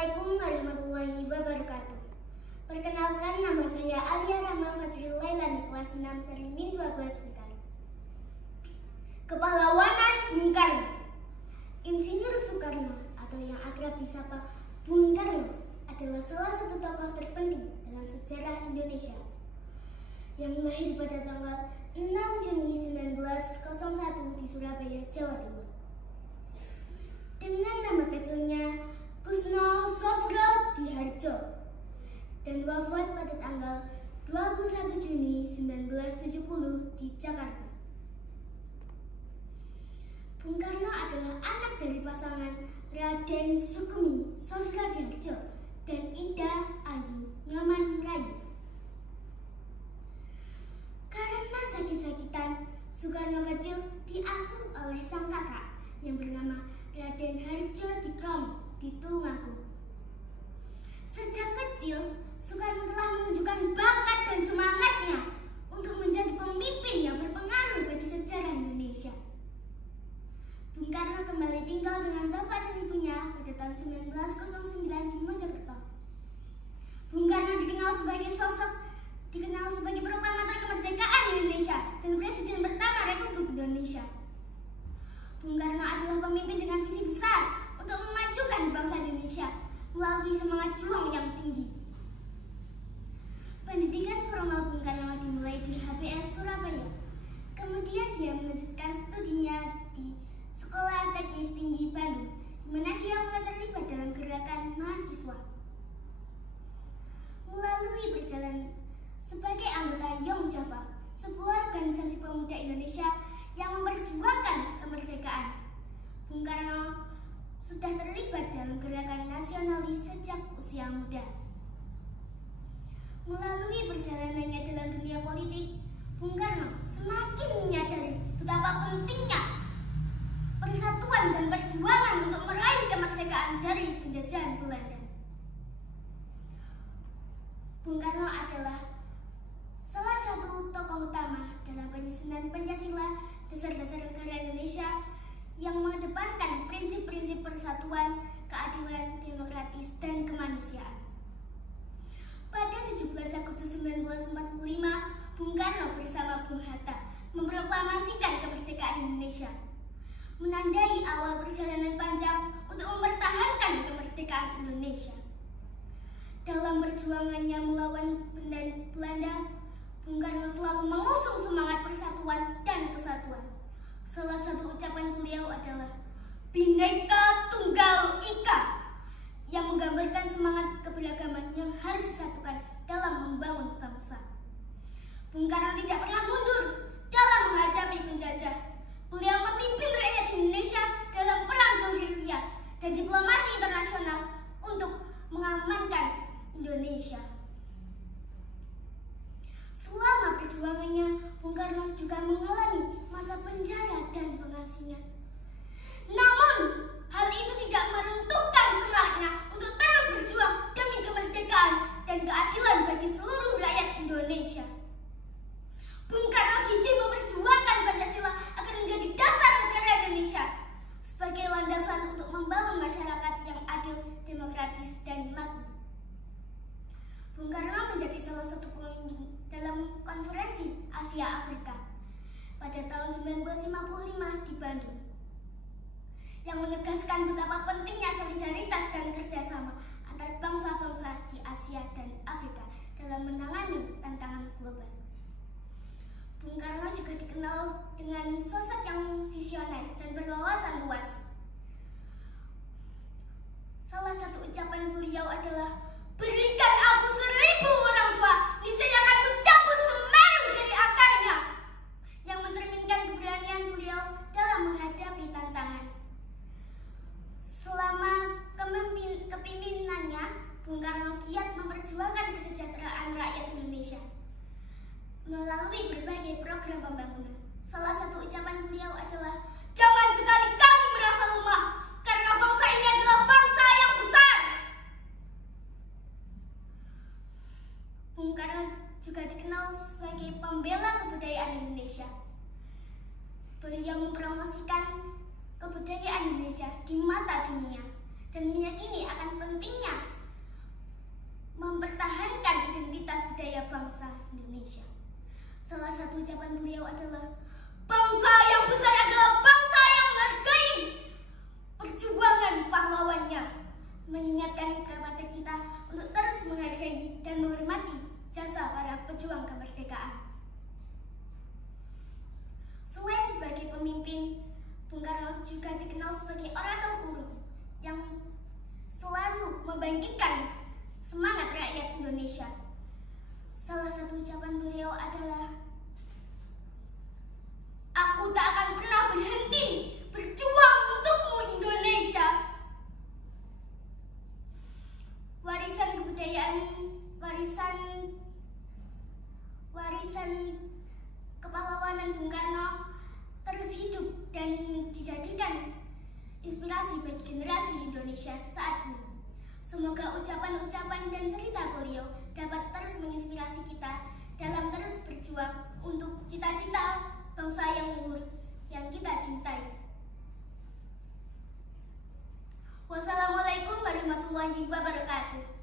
Assalamualaikum warahmatullahi wabarakatuh. Perkenalkan, nama saya Alia Rahma Fajril Lailani, kelas 6 dari Min 12 Blitar. Kepahlawanan Bung Karno. Insinyur Soekarno atau yang akrab disapa Bung Karno adalah salah satu tokoh terpenting dalam sejarah Indonesia yang lahir pada tanggal 6 Juni 1901 di Surabaya, Jawa Timur. Dengan nama kecilnya Kusno Sosro Diharjo, dan wafat pada tanggal 21 Juni 1970 di Jakarta. Bung Karno adalah anak dari pasangan Raden Sukemi Sosrodiharjo dan Ida Ayu Nyoman Rayu. Karena sakit-sakitan, Soekarno kecil diasuh oleh sang kakak yang bernama Raden Harjo Dikromo di Tulungagung. Sejak kecil, Soekarno telah menunjukkan bakat dan semangatnya untuk menjadi pemimpin yang berpengaruh bagi sejarah Indonesia. Bung Karno kembali tinggal dengan bapak dan ibunya pada tahun 1909 di Mojokerto. Bung Karno dikenal sebagai proklamator kemerdekaan Indonesia dan presiden pertama Republik Indonesia. Bung Karno adalah pemimpin dengan visi besar untuk memajukan bangsa Indonesia melalui semangat juang yang tinggi. Pendidikan formal Bung Karno dimulai di HBS Surabaya. Kemudian dia melanjutkan studinya di Sekolah Teknis Tinggi Bandung, di mana dia mulai terlibat dalam gerakan mahasiswa. Melalui perjalanan sebagai anggota Young Java, sebuah organisasi pemuda Indonesia yang memperjuangkan kemerdekaan, Bung Karno sudah terlibat dalam gerakan nasionalis sejak usia muda. Melalui perjalanannya dalam dunia politik, Bung Karno semakin menyadari betapa pentingnya persatuan dan perjuangan untuk meraih kemerdekaan dari penjajahan Belanda. Bung Karno adalah salah satu tokoh utama dalam penyusunan Pancasila, dasar-dasar negara Indonesia, yang mengedepankan prinsip-prinsip persatuan, keadilan, demokratis, dan kemanusiaan. Pada 17 Agustus 1945, Bung Karno bersama Bung Hatta memproklamasikan kemerdekaan Indonesia, menandai awal perjalanan panjang untuk mempertahankan kemerdekaan Indonesia. Dalam perjuangannya melawan Belanda, Bung Karno selalu mengusung semangat persatuan dan kesatuan. Salah satu ucapan beliau adalah Bhinneka Tunggal Ika, yang menggambarkan semangat keberagaman yang harus disatukan dalam membangun bangsa. Bung Karno tidak pernah mundur dalam menghadapi penjajah. Beliau memimpin rakyat Indonesia dalam perang gerilya dan diplomasi internasional untuk mengamankan Indonesia. Selama perjuangannya, Bung Karno juga mengalami masa penjara dan pengasingan. Namun, hal itu tidak meruntuhkan semangatnya untuk terus berjuang demi kemerdekaan dan keadilan bagi seluruh rakyat Indonesia. Bung Karno gigih memperjuangkan Pancasila agar menjadi dasar negara Indonesia sebagai landasan untuk membangun masyarakat yang adil, demokratis, dan makmur. Bung Karno menjadi salah satu pemimpin dalam konferensi Asia Afrika pada tahun 1955 di Bandung, yang menegaskan betapa pentingnya solidaritas dan kerjasama antar bangsa-bangsa di Asia dan Afrika dalam menangani tantangan global. Bung Karno juga dikenal dengan sosok yang visioner dan berwawasan luas. Salah satu ucapan beliau adalah, "Berikan aku 1000 orang tua, niscaya akan kucabut Semeru dari akarnya," yang mencerminkan keberanian beliau dalam menghadapi tantangan. Selama kepemimpinannya, Bung Karno giat memperjuangkan kesejahteraan rakyat Indonesia melalui berbagai program pembangunan. Salah satu ucapan beliau adalah, "Jangan sekali-kali merasa lemah, karena bangsa ini adalah bangsa yang besar." Bung Karno juga dikenal sebagai pembela kebudayaan Indonesia. Beliau mempromosikan kebudayaan Indonesia di mata dunia dan meyakini akan pentingnya mempertahankan identitas budaya bangsa Indonesia. Salah satu ucapan beliau adalah, bangsa yang besar adalah bangsa yang menghargai perjuangan pahlawannya, mengingatkan kepada kita untuk terus menghargai dan menghormati jasa para pejuang kemerdekaan. Selain sebagai pemimpin, Bung Karno juga dikenal sebagai orator ulung yang selalu membangkitkan semangat rakyat Indonesia. Salah satu ucapan beliau adalah, aku tak akan pernah berhenti berjuang untukmu Indonesia. Warisan kebudayaan, warisan kepahlawanan Bung Karno terus hidup dan dijadikan inspirasi bagi generasi Indonesia saat ini. Semoga ucapan-ucapan dan cerita beliau dapat terus menginspirasi kita dalam terus berjuang untuk cita-cita bangsa yang luhur yang kita cintai. Wassalamualaikum warahmatullahi wabarakatuh.